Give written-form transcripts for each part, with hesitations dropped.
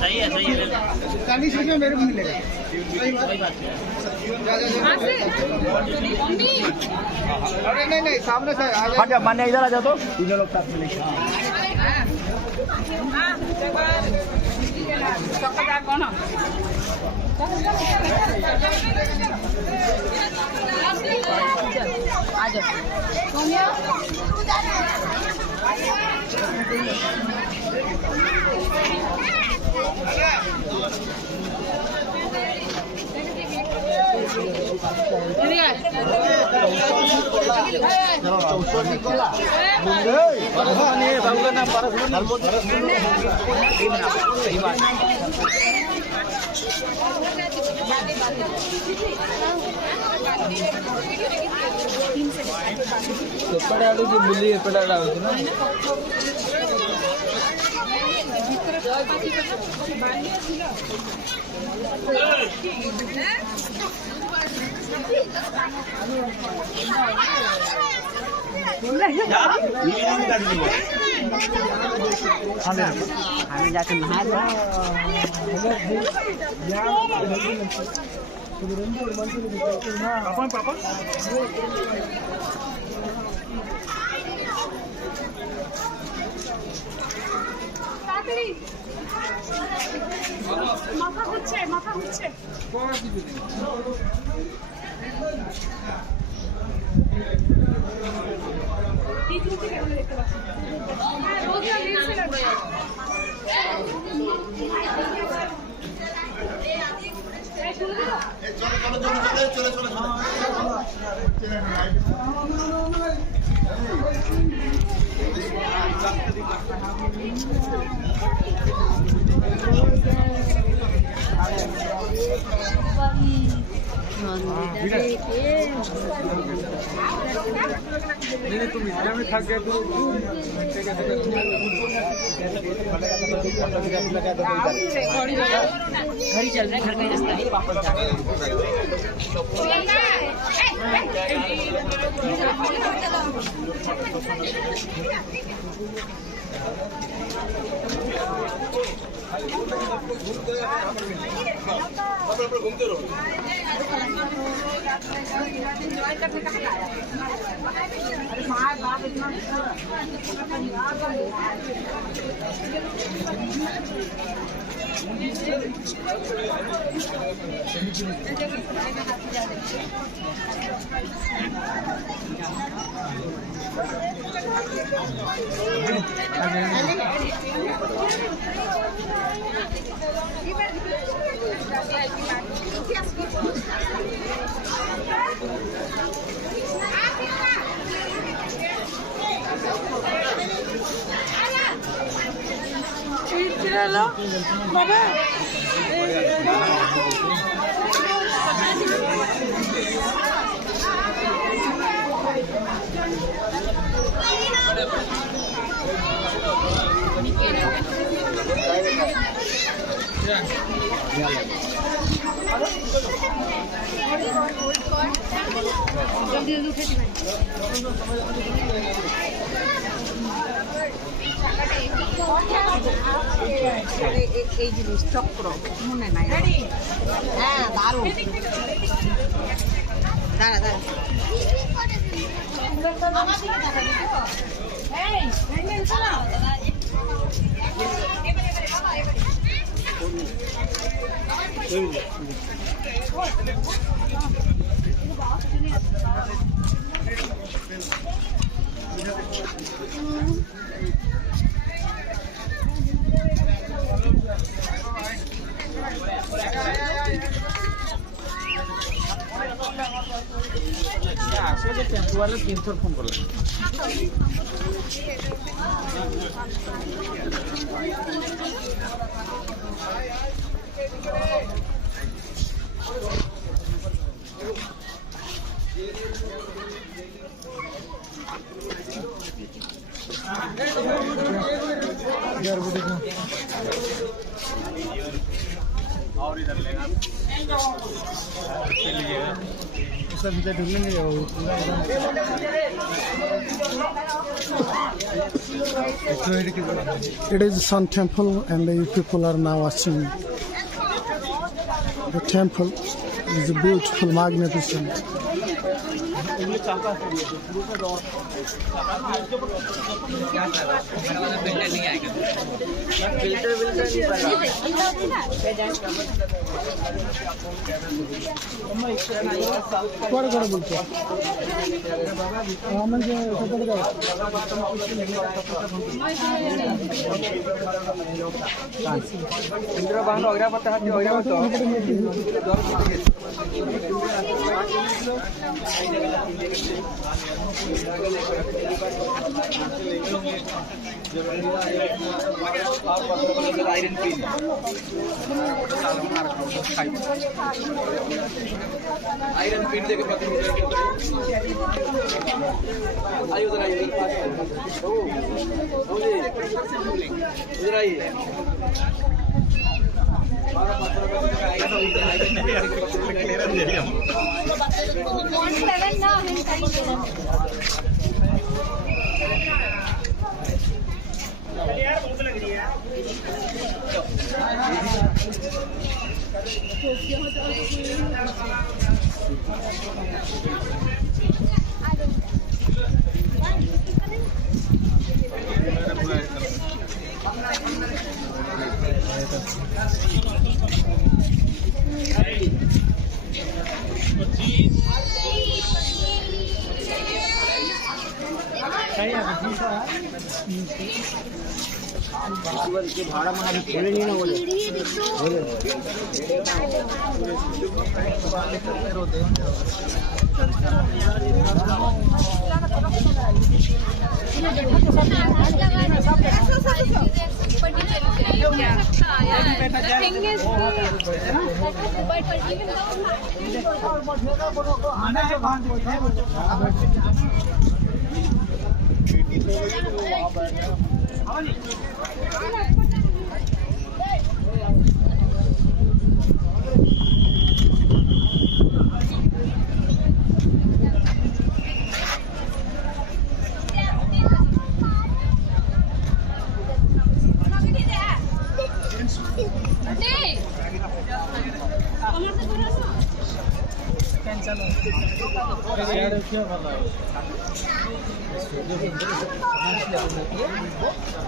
सही है चालीस रुपये मेरे को मिलेगा। अरे नहीं नहीं सामने से आ जाओ। मान्य इधर आ जाओ तो तीनों लोग साथ मिलेंगे। आ जाओ ఎప్పుడు అడుగు బుల్లి ఎప్పుడు అడుగుతున్నా हमें जाकर नहा लो पापा মাথা হচ্ছে দেখতে পাচ্ছি नहीं तुम इसमें में थक गए तो घर ही चल रहे घर का रास्ता है वापस जाना घूमते रहो जल्दी जल्दी उठे এই জিনিস চক্র মনে নাই হ্যাঁ দারুণ দাঁড়া দাঁড়া টেম্পো वाले 300 ফোন করলাম और इधर लेना सब इधर ढूंढेंगे It is Sun Temple, and the people are now watching the temple. It is a beautiful, magnificent. Indira बाहन अग्रापत्ता हाथी अग्रापत्ता आयरन पिन आयरन पिन देके आइए उधर आइए उधर आइए भाड़ा मना भी खेले नहीं ना बोले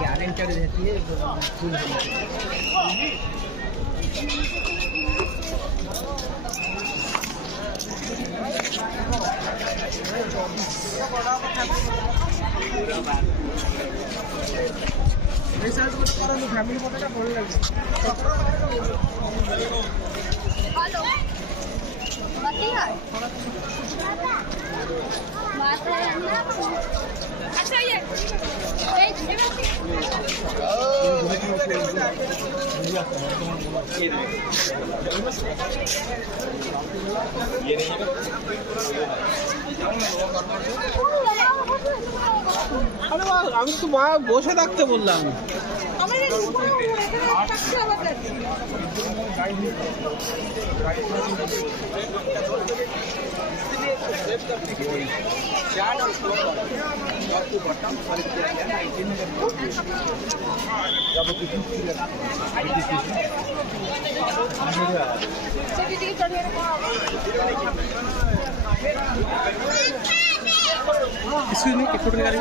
गारंटी रहती है फैमिली पता पड़े लगे अच्छा ये अरे আমি তো মা বসে থাকতে বললাম Excuse me, एक फोटो निकालिए।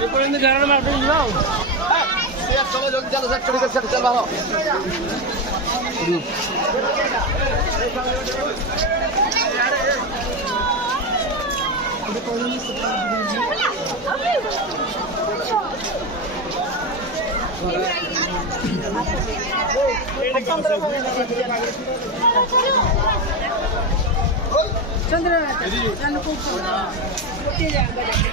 ये कोई नहीं घर में मार्केट जाओ। चलो जल्दी चलो चल चल बाहर चंद्र